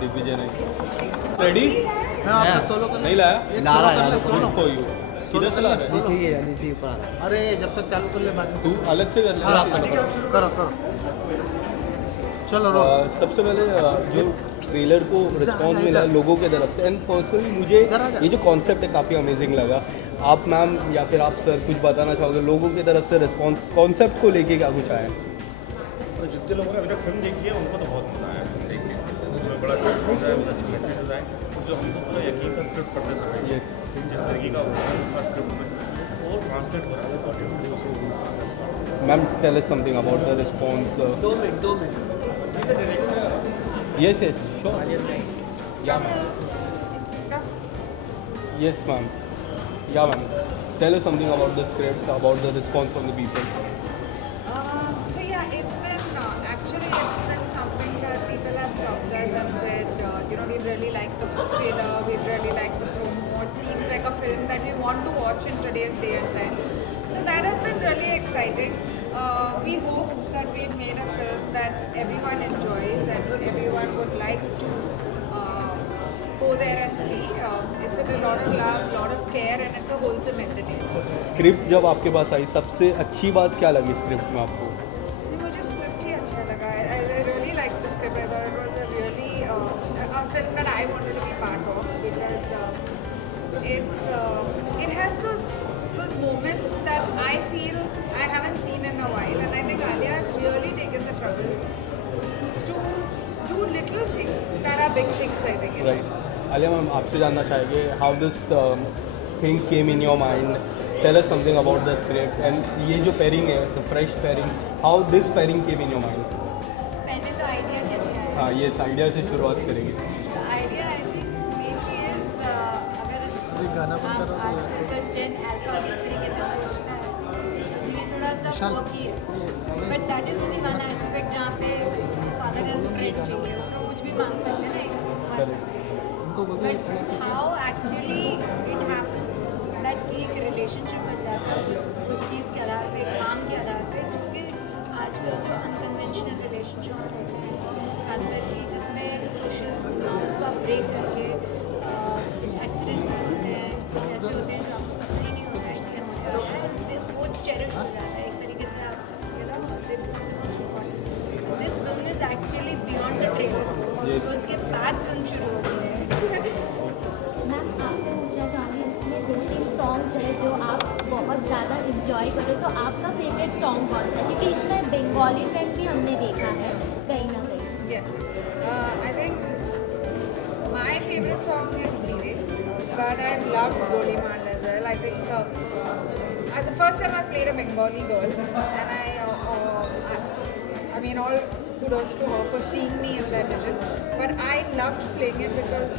दिग्विजय ने। रेडी? नहीं लाया? कोई हो किधर से ला रहा है? नीचे ऊपर आ रहा है। अरे जब तक चालू कर ले बाद में तू अलग से कर ले। करो करो चलो रो सबसे पहले जो ट्रेलर को रिस्पॉन्स मिला है लोगों की तरफ से, एंड पर्सनली मुझे ये जो कॉन्सेप्ट है काफ़ी अमेजिंग लगा। आप मैम या फिर आप सर कुछ बताना चाहोगे लोगों की तरफ से रिस्पॉन्स कॉन्सेप्ट को लेके क्या कुछ आया? तो जितने लोगों ने अभी तक फिल्म देखी है उनको तो बहुत मज़ा आया फिल्म देख के। उन्हें बड़ा अच्छा रिस्पॉन्स आया, बहुत अच्छे मैसेजेस आए। जो हमको पूरा यकीन था स्क्रिप्ट पढ़ते समय, यस जिस तरीके का था स्क्रिप्ट में वो ट्रांसलेट हो रहा है ऑडियंस तक। Ma'am tell us something about the response. 2 minute yes yes sure yeah ma'am yes ma'am yeah ma'am tell us something about the script, about the response from the people. So yeah, it's been something that people have stopped us and said, we really like the trailer, we really like the promo. It seems like a film that we want to watch in today's day and time. So that has been really exciting. We hope that we've made a film that everyone enjoys and everyone would like to go there and see. It's with a lot of love, lot of care, and it's a wholesome entertainment. Script जब आपके पास आई सबसे अच्छी बात क्या लगी script में आपको? मुझे स्क्रिप्ट ही अच्छा लगा. I really liked the script. I thought it was a really a film that I wanted to be part of because it has those moments that I feel I haven't seen in a while, and I think Alia has really taken the trouble to do little things that are big things. I think. Right Alia ma'am आपसे जानना चाहेंगे how this thing came in your mind, tell us something about the script and ये जो pairing है the fresh pairing, how this pairing came in your mind? पहले तो idea कैसे आया? हाँ ये आइडिया से शुरुआत करेंगे। Idea I think mainly is अगर आप आजकल का जेन अल्फा किस तरीके से सोचता है ये थोड़ा सा वकी है, but that is only one aspect जहाँ पे उसको फादर एंड ट्रेड चाहिए, वो तो कुछ भी मांग सकते हैं ना एक मांग सकते हैं, but how actually it happens that कि एक रिलेशनशिप बन जाता है उस चीज़ के आधार पे, काम के आधार पे, जो कि आजकल जो अनकन्वेंशनल रिलेशनशिप्स होते हैं आजकल की, जिसमें सोशल नॉर्म्स को आप ब्रेक करके कुछ एक्सीडेंट होते हैं, कुछ ऐसे होते हैं जो आपको पता ही नहीं होता है कि हमारे होता है, वो चेरिश हो जाता है एक तरीके से, आप most important. So this film is actually beyond the trailer. तो उसके बाद फिल्म शुरू होती है. मैम आपसे पूछना चाहूँगी, इसमें 2-3 सॉन्ग्स हैं जो आप बहुत ज़्यादा इंजॉय करो, तो आपका फेवरेट सॉन्ग कौन सा है? क्योंकि इसमें बंगाली ट्रेंड भी हमने देखा है कहीं ना कहीं. Yes. I think my favorite song is Dheere, but I loved Golimaan as well. I think the first time I played a Bengali girl, and I mean all kudos to her for seeing me in that vision. But I loved playing it because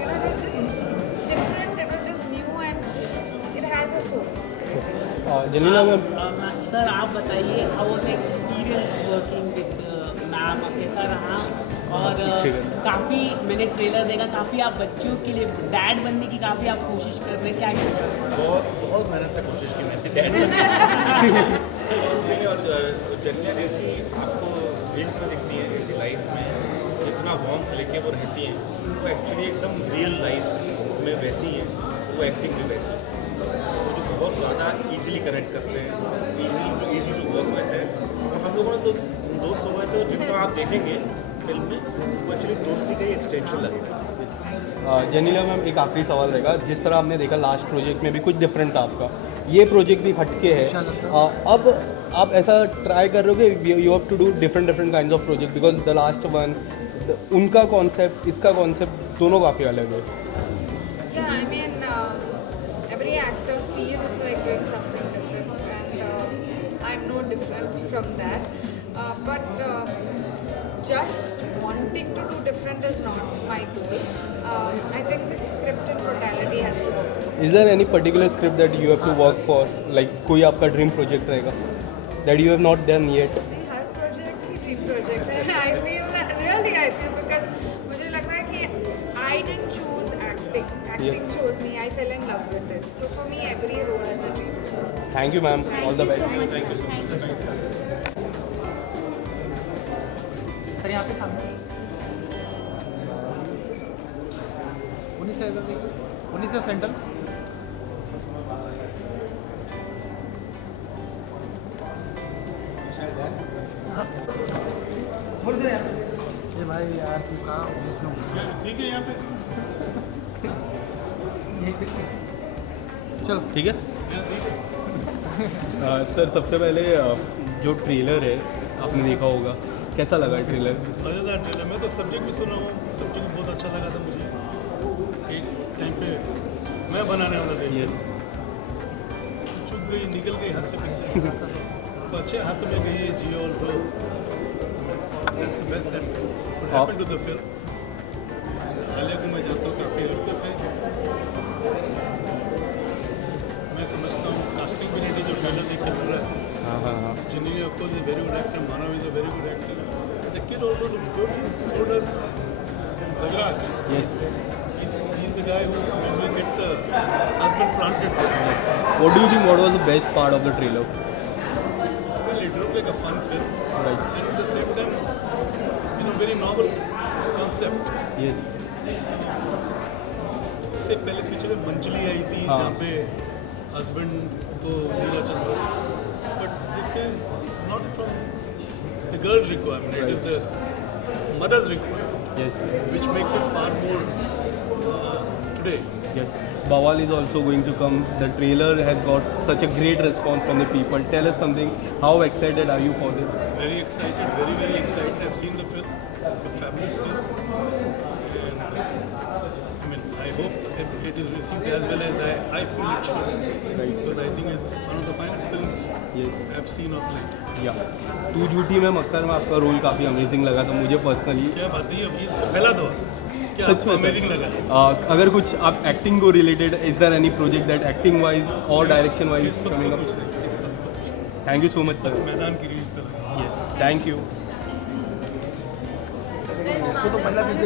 it was just different, it was just new, and it has a soul. Jalila ma'am sir आप बताइए how was experience working with ma'am, कैसा रहा? और काफ़ी मैंने trailer देखा, काफ़ी आप बच्चों के लिए डैड बनने की काफ़ी आप कोशिश कर रहे हैं, क्या कर रहे हैं? बहुत मेहनत से कोशिश की मैंने डैड बनने की। और जन्या जैसी आपको रील्स में दिखती हैं, ऐसी लाइफ में जितना वार्मथ लेके वो रहती हैं, वो एक्चुअली एकदम रियल लाइफ में वैसी हैं, वो एक्टिंग में वैसी है, वो जो बहुत ज़्यादा इजीली कनेक्ट करते हैं, ईजी टू वर्क विद है. और हम लोगों ने तो दोस्त हो गए, तो जिनको आप देखेंगे फिल्म में वो एक्चुअली दोस्ती का ही एक्सटेंशन लगेगा. जनीला मैम एक आखिरी सवाल रहेगा, जिस तरह आपने देखा लास्ट प्रोजेक्ट में भी कुछ डिफरेंट था आपका, ये प्रोजेक्ट भी हटके है, अब आप ऐसा ट्राई कर रहे हो कि you have to do different kind of project, because the last one उनका कॉन्सेप्ट इसका कॉन्सेप्ट दोनों काफ़ी अलग है. Yeah, I mean, every actor feels like doing something different, and I'm no different from that. But just wanting to do different is not my goal. I think the script in totality has to work. Is there any particular script that you have to work for? Like कोई आपका dream project रहेगा that you have not done yet? Her project he dream project है. I feel because मुझे लग रहा है कि I didn't choose acting. Acting chose me. I fell in love with it. So for me, every role is a dream. Thank you, ma'am. All the best. Thank you so much. Sir यहाँ पे सामने उन्हीं से इधर देखिए, उन्हीं से centre. ये भाई यार तू कहाँ ठीक है यहाँ पे चलो ठीक है। सर सबसे पहले जो ट्रेलर है आपने देखा होगा, कैसा लगा ट्रेलर? मज़ेदार ट्रेलर। मैं तो सब्जेक्ट भी सुना हूँ, सब्जेक्ट बहुत अच्छा लगा था मुझे। एक टाइम पे मैं बनाने वाला था, यस चुप गई, निकल गई हाथ से पिक्चर। तो अच्छे हाथ में गई है ji. Also that's the best that could happen to the film. Alia को मैं जानता हूँ काफ़ी अर्से से। मैं समझता हूँ कास्टिंग भी नहीं, जो ट्रेलर देख के लग रहा है। हाँ हाँ हाँ Jinny, of course, is a very good actor. Manav is a very good actor. The kid also looks good. So does Raj. Yes. He's the guy who normally gets the husband planted. What do you think? What was the best part of the trailer? Well, it looked like a fun film. Right. And at the same time, very novel concept. Yes. इससे पहले picture में मंचली आई थी, हाँ. जहाँ पे husband को मीरा चल रहा था. But this is not from the girl's requirement. It is the mother's requirement, Yes. which makes it far more today. Yes. Bawal is also going to come. The trailer has got such a great response from the people. Tell us something. How excited are you for this? Very excited, very, very excited. I've seen the film. It's a fabulous film. And I hope it is received as well as I feel it should. Right. Because I think it's one of the finest films Yes. I've seen of late. या तू झूठी में मक्कर में आपका role काफ़ी amazing लगा था मुझे पर्सनली। क्या बात है, अभी इसको फैला दो। क्या सच आपको में अमेजिंग लगा? अगर कुछ आप एक्टिंग को related, is there any project that acting wise और डायरेक्शन वाइज इस वक्त कमिंग तो अप? कुछ नहीं, इस वक्त तो कुछ नहीं। Thank you so much sir. मैदान की रील्स पे लगा। Yes, thank you. इसको तो पहला पीछे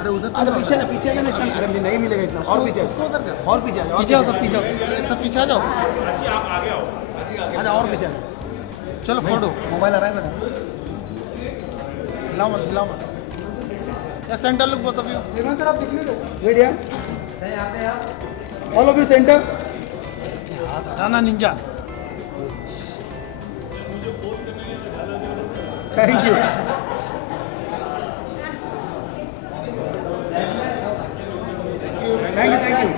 अरे उधर पीछे ना अरे नहीं मिलेगा इतना और पीछे और पीछे पीछे आओ, सब पीछे आओ, सब पीछे आ जाओ। आ जाओ और पीछे चलो फोटो मोबाइल आ रहा है मेरा। हिलाओ मत या सेंटर लुक बहुत अभी रेडी है all of you centre Rana Ninja. Thank you. Thank you.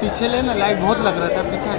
पीछे लेना, लाइट बहुत लग रहा था पीछे।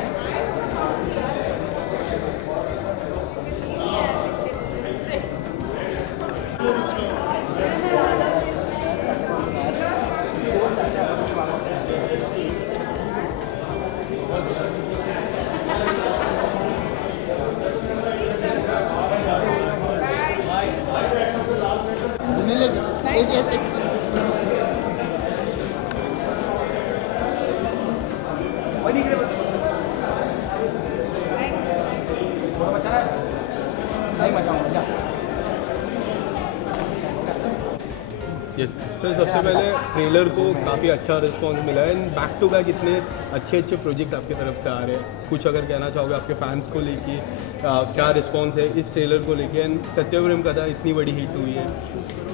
यस सर, सबसे पहले ट्रेलर को काफ़ी अच्छा रिस्पांस मिला है। बैक टू बैक इतने अच्छे प्रोजेक्ट आपकी तरफ से आ रहे हैं, कुछ अगर कहना चाहोगे आपके फैंस को लेके, क्या रिस्पांस है इस ट्रेलर को लेके? एंड सत्यप्रेम कथा इतनी बड़ी हिट हुई है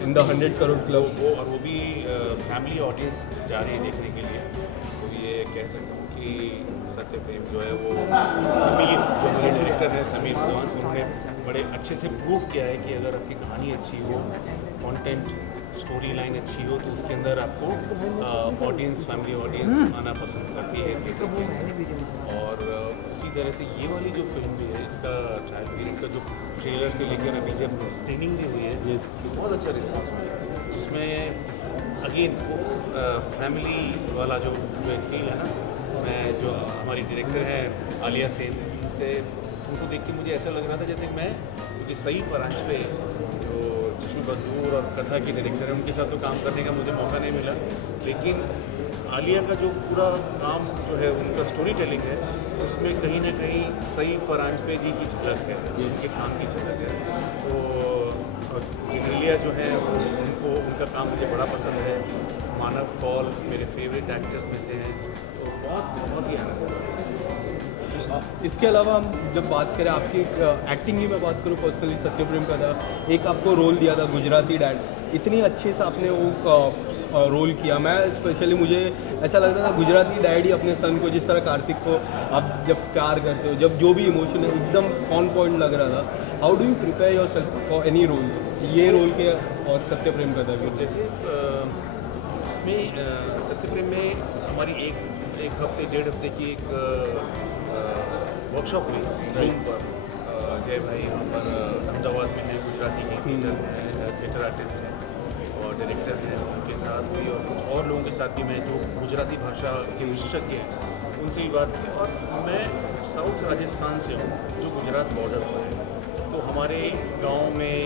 इन द 100 करोड़ क्लब, वो भी फैमिली ऑडियंस जा रही है देखने के लिए। तो ये कह सकता हूँ कि सत्यप्रेम जो है वो समीर, जो हमारे डायरेक्टर हैं समीर भगवान, उन्होंने बड़े अच्छे से प्रूव किया है कि अगर आपकी कहानी अच्छी हो, कंटेंट स्टोरी लाइन अच्छी हो, तो उसके अंदर आपको ऑडियंस, फैमिली ऑडियंस आना पसंद करती है थिएटर में। और उसी तरह से ये वाली जो फिल्म भी है, इसका ट्रायल पीरियड का जो ट्रेलर से लेकर अभी जब स्क्रीनिंग भी हुई है, Yes. तो बहुत अच्छा रिस्पॉन्स मिला है। जिसमें अगेन फैमिली वाला जो एक फील है ना, मैं जो हमारी डायरेक्टर है आलिया सेन से, उनको देख के मुझे ऐसा लग रहा था जैसे मैं, क्योंकि सही परांच पे जो चश्मे बदूर और कथा की डायरेक्टर है, उनके साथ तो काम करने का मुझे मौका नहीं मिला, लेकिन आलिया का जो पूरा काम जो है उनका स्टोरी टेलिंग है, उसमें कहीं ना कहीं सई परांजपे जी की झलक है, उनके काम की झलक है। तो जिनेलिया जो है वो उनका काम मुझे बड़ा पसंद है। मानव कौल मेरे फेवरेट एक्टर्स में से हैं, तो बहुत ही आनंद है। इसके अलावा हम जब बात करें आपकी एक्टिंग की मैं बात करूँ पर्सनली, सत्यप्रेम का था एक आपको रोल दिया था गुजराती डैड, इतनी अच्छे से आपने वो रोल किया। मैं स्पेशली मुझे ऐसा लगता था गुजराती डैड ही अपने सन को, जिस तरह कार्तिक को आप जब प्यार करते हो, जब जो भी इमोशन है एकदम ऑन पॉइंट लग रहा था। How do you prepare yourself for any role, ये रोल के और सत्यप्रेम का था? जैसे उसमें सत्यप्रेम में हमारी एक हफ्ते 1.5 हफ्ते की एक वर्कशॉप हुई जूम पर। जय भाई यहाँ पर अहमदाबाद में हैं, गुजराती के थिएटर आर्टिस्ट हैं और डायरेक्टर हैं, उनके साथ हुई और कुछ और लोगों के साथ भी मैं जो गुजराती भाषा के विशेषज्ञ हैं उनसे ही बात की। और मैं साउथ राजस्थान से हूँ जो गुजरात बॉर्डर पर है, तो हमारे गांव में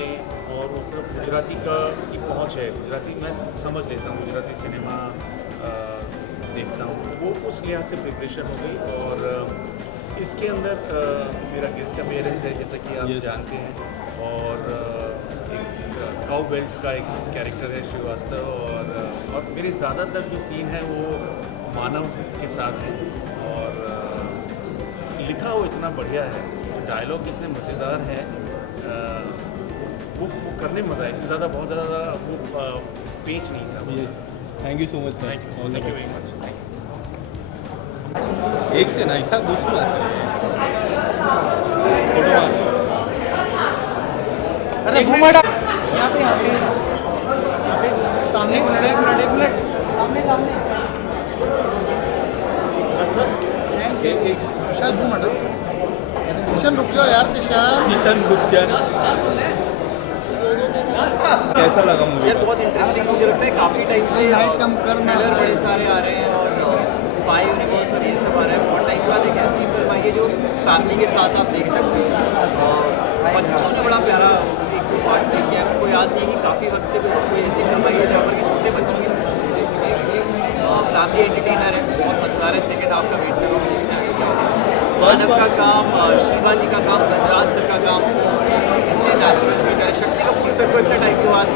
और उस तरफ गुजराती की पहुँच है, गुजराती मैं समझ लेता हूँ, गुजराती सिनेमा देखता हूँ, वो उस लिहाज से प्रिपरेशन हो गई। और इसके अंदर मेरा गेस्ट अपीयरेंस है जैसा कि आप जानते हैं, और एक काउ बेल्ट का एक कैरेक्टर है श्रीवास्तव, और मेरे ज़्यादातर जो सीन है वो मानव के साथ है। और लिखा वो इतना बढ़िया है, जो डायलॉग्स इतने मज़ेदार हैं, वो करने में मज़ा है। इसमें ज़्यादा बहुत ज़्यादा वो पेच नहीं था। Thank you so much sir, thank you very much. एक से ना ऐसा दूसरा फोटो अरे घूमड़ा यहाँ पे सामने बुलेट सामने शायद घूमड़ा किशन रुक जाओ यार, किशन गुप्चर कैसा लगा मुझे? यार बहुत इंटरेस्टिंग, मुझे लगता है काफ़ी टाइम से ट्रेलर बड़े सारे आ रहे हैं और स्पाई यूनिवर्स और ये सब आ रहा है। बहुत टाइम के बाद एक ऐसी फिल्म आई है जो फैमिली के साथ आप देख सकते हो। बच्चों ने बड़ा प्यारा एक दो पार्ट प्ले किया है। मेरे को याद नहीं है कि काफ़ी वक्त से कोई ऐसी फिल्म आई है जहाँ पर कि छोटे बच्चों की फैमिली एंटरटेनर है, बहुत मज़ेदार है। सेकेंड हाफ का वेट कर रहा हूँ। मानव का काम, शिवाजी का काम, गजराज सर का काम इतने नेचुरल भी करे। शक्ति कपूर सर को इतने टाइम के बाद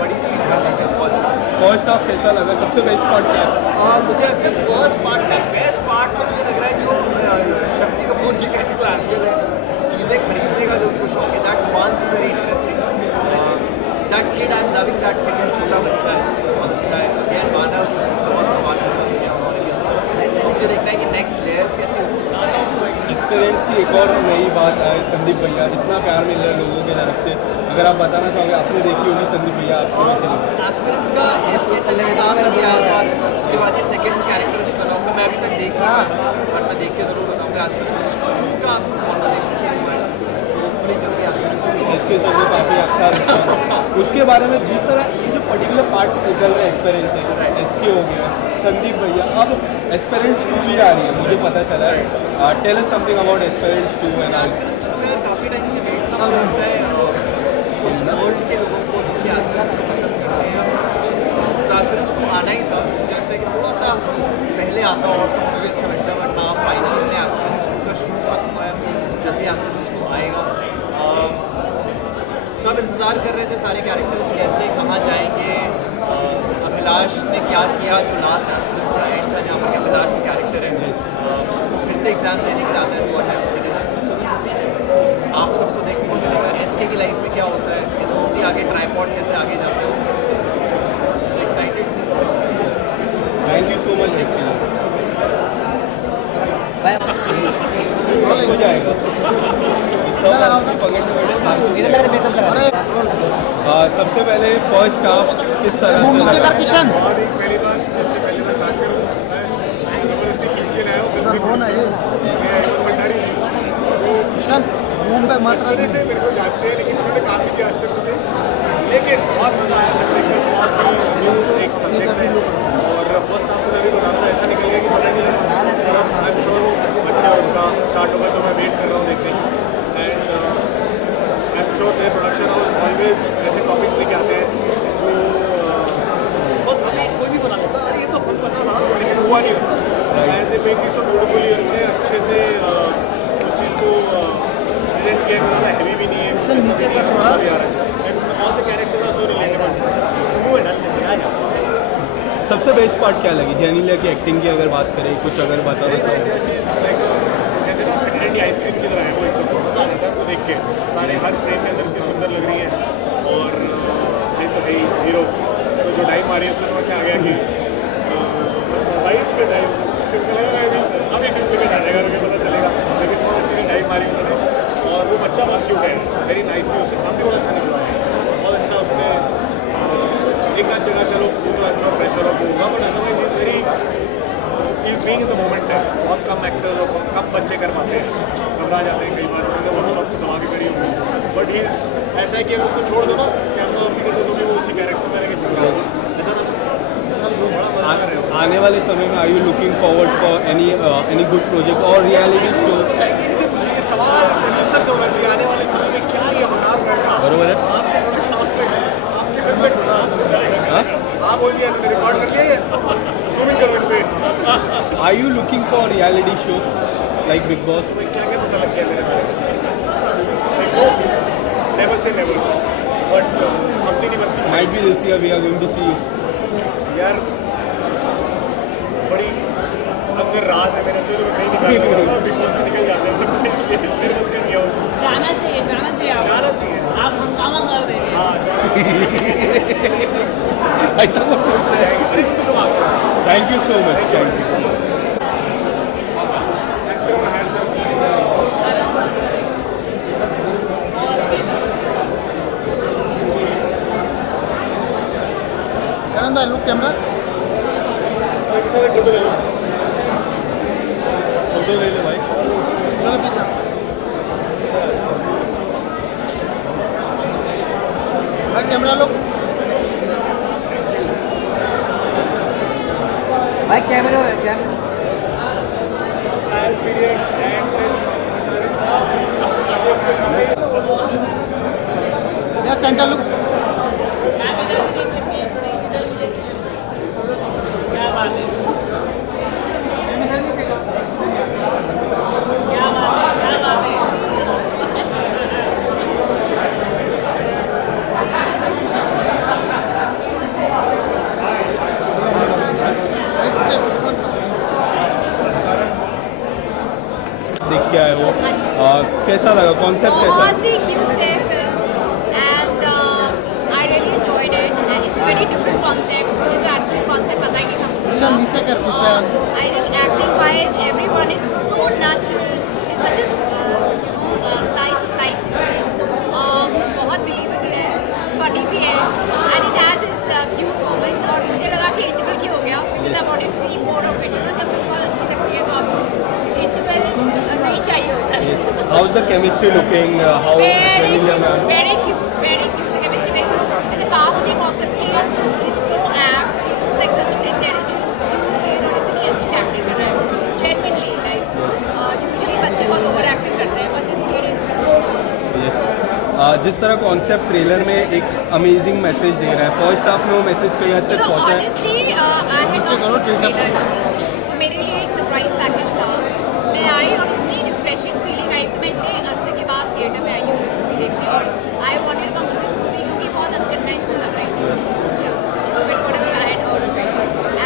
बड़ी स्क्रीन पर देखते हैं। बहुत अच्छा। फर्स्ट हाफ कैसा लगा? सबसे बेस्ट पार्ट क्या है? मुझे लगता है फर्स्ट पार्ट का बेस्ट पार्ट तो मुझे लग रहा है जो शक्ति कपूर जी का एंगल है, चीज़ें खरीदने का जो उनको शौक है, that nuance is very interesting. That kid, I am loving that kid. छोटा बच्चा है, बहुत अच्छा है। अगेन मानव बहुत कमाल कर रहा है। मुझे देखना है कि नेक्स्ट लेयर्स कैसे होती है। एक्सपीरियंस की एक और नई बात है, संदीप भैया इतना प्यार मिल रहा है लोगों की तरफ से, अगर आप बताना चाहोगे, आपने देखी होगी संदीप भैया आपको? एस्पिरेंट्स का इसके सेकंड लास्ट अभी आया था, उसके बाद ये सेकंड कैरेक्टर स्पिन ऑफ है। मैं अभी तक देख नहीं पाया, बट मैं देख के ज़रूर बताऊँगा। एस्पिरेंट्स 2 का कॉन्वर्सेशन शुरू हुआ है, तो होपफुली जल्दी एस्पिरेंट्स 2 इसके जो काफ़ी अच्छा रिस्पॉन्स उसके बारे में, जिस तरह ये जो पर्टिकुलर पार्ट्स निकल रहे हैं एस्पिरेंट्स से, एसके हो गया, संदीप भैया, अब एस्पिरेंट्स 2 भी आ रही है, मुझे पता चला है। Tell us something about aspirants 2 and aspirants 2 यार काफ़ी टाइम से वेट था। मुझे लगता है उस वर्ल्ड के लोगों को जो कि एस्पिरेंट्स को पसंद करते हैं, तो एस्पिरेंट्स 2 आना ही था। मुझे लगता है कि थोड़ा सा पहले आता और तो मुझे अच्छा लगता, बट हाँ फाइनली हमने एस्पिरेंट्स 2 का शूट खत्म हुआ है, जल्दी एस्पिरेंट्स 2 आएगा। सब इंतज़ार कर रहे थे सारे कैरेक्टर्स कैसे कहाँ जाएंगे। अभिलाष ने क्या किया जो लास्ट एस्पिरेंट्स का एंड था, जहाँ पर अभिलाष जो कैरेक्टर है वो फिर से एग्जाम देने के लिए आता है 2 अटेम्प्ट्स के लिए। सो विल सी, आप सबको देखने को मिलेगा एसके की लाइफ में क्या होता है, ये दोस्ती आगे ट्राइपॉड कैसे आगे जाता है उसका। So excited. Thank you so much. हो जाएगा सबसे पहले फर्स्ट हाफ किस तरह से लगा? और एक पहली बार, इससे पहले मैं स्टार्ट करूँ, मैं ज़बरदस्ती खींच के लाया हूँ फिल्म के भंडारी जी, जो बचपन से मेरे को जानते हैं, लेकिन उन्होंने काम नहीं किया आज तक मुझे। लेकिन बहुत मज़ा आया फिल्म देख कर, बहुत न्यू एक सब्जेक्ट है। और फर्स्ट हाफ को मैं भी बता रहा हूँ, ऐसा निकल गया कि पता नहीं लगा। और अब आई एम श्योर वो अच्छा उसका स्टार्ट होगा, जो मैं वेट कर रहा हूँ देखने की। And I am sure the production house always ऐसे टॉपिक्स लेके आते हैं जो बस अभी कोई भी बना लेता, अरे ये तो हम पता था लेकिन हुआ नहीं होता। And they make it so beautifully, इतने अच्छे से उस चीज़ को प्रेजेंट किया, ज़्यादा हैवी भी नहीं है, कुछ ऐसा भी नहीं है, मज़ा भी आ रहा है। And all the characters are so relatable. वो है ना, सबसे बेस्ट पार्ट क्या लगी जेनिलिया की एक्टिंग की अगर बात करें, कुछ अगर बता दो तो? कहते हैं ना खंडी आइसक्रीम की तरह है वो, एकदम मज़ा आ जाता है वो देख के। सारे हर फ्रेम के अंदर इतनी सुंदर लग रही है, और है तो है ही हीरो, तो जो डाइव मारी है उससे समझ में आ गया कि भाई पे डाइव फिर लगेगा अभी डुप्लीकेट आ जाएगा, मुझे पता चलेगा, लेकिन बहुत अच्छी सी डाइव मारी उन्होंने। और वो बच्चा बहुत क्यूट है, वेरी नाइसली, उससे काम भी बहुत अच्छा निकला है, बहुत अच्छा। उसने एक आध जगह चलो वो तो अच्छा प्रेशर ऑफ होगा, but otherwise is very being in the moment है। बहुत कम एक्टर्स और कम बच्चे कर पाते हैं, घबरा जाते हैं कई बार, उन्होंने वर्कशॉप को दबा के करी होगी, बट ही ऐसा है कि अगर उसको छोड़ दो ना, कैमरा ऑफ कर दो तो भी वो उसी कैरेक्टर में रहेंगे पूरा। ऐसा ना बड़ा मजा कर रहे हो। आने वाले समय में are you looking forward for any good project और रियलिटी शो? इनसे पूछिए ये सवाल प्रोड्यूसर से होना चाहिए, आने वाले समय में क्या ये होनार लड़का बरोबर है। आपके प्रोडक्शन हाउस में आपकी फिल्म में कास्ट करेगा? आप बोलिए, रिकॉर्ड कर लिया ये, जूम इन करो इन पे। Are you looking for reality show like Bigg Boss? क्या क्या पता लग गया मेरे बारे में? देखो, नेवर से नेवर, बट अपनी नहीं बनती might be this year we are going to see you. यार। बड़ी अंदर राज है मेरे अंदर, जो मैं नहीं निकालना चाहता, और बिग बॉस में निकल जाते हैं सब, इसलिए मेरे बस का नहीं है उसको। जाना चाहिए आप, जाना चाहिए। आप हंगामा कर देंगे। हाँ, जाना चाहिए। ऐसा तो बोलते हैं। अरे तुम आ गए। Thank you so much, thank you. Actor और हायर सर करण भाई लुक कैमरा, सर के साथ एक फोटो ले लो। फोटो ले लो भाई। चलो पीछे। भाई कैमरा लुक, भाई कैमरा है, कैमरा ट्रायल पीरियड एंड या सेंटर लुक। आप इधर से देखिए, इधर से देखिए। क्या बात है, क्या बात है। देख के आए हो, कैसा लगा? कॉन्सेप्ट कैसा? बहुत ही क्यूट है film, and I really enjoyed it, and it's a very different concept. मुझे तो एक्चुअली कॉन्सेप्ट पता ही नहीं था मूवी चल नीचे कर, पीछे। I think acting wise everyone is so natural, it's such a slice of life. बहुत बिलीवेबल है, फनी भी है, and it has its cute moments. और मुझे लगा कि इंटरवल की हो गया, because I wanted to see more of it. जब फिल्म बहुत अच्छी लगती है तो आपको इंटरवल नहीं चाहिए होता है। How's the chemistry looking? How Very Jennifer cute, ma'am? very cute, very cute. The chemistry very good. And the casting of the kid is so apt. He looks like such an intelligent, cute kid, और इतनी अच्छी acting कर रहा है. Genuinely, like usually बच्चे बहुत over acting करते हैं, but this kid is so good. Yes. जिस तरह कॉन्सेप्ट ट्रेलर में एक अमेजिंग मैसेज दे रहा है, फर्स्ट हाफ में वो मैसेज कहीं हद You तक know, पहुंचा है। honestly, I had not seen the trailer. तो मेरे लिए एक सरप्राइज पैकेज था। मैं आई और इतनी रिफ्रेशिंग फीलिंग आई कि मैं इतने अरसे के बाद थिएटर में आई हूँ मूवी देखने, और I wanted to come to this movie क्योंकि बहुत अनकन्वेंशनल लग रही थी। Whatever I had heard of it,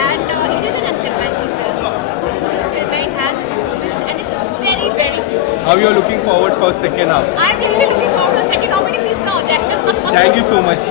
and it is an unconventional film. खूबसूरत film है, it has its moments, and it's very very cute. How you are looking forward for second half? I'm really looking forward to the second half, please ना हो जाए। Thank you so much.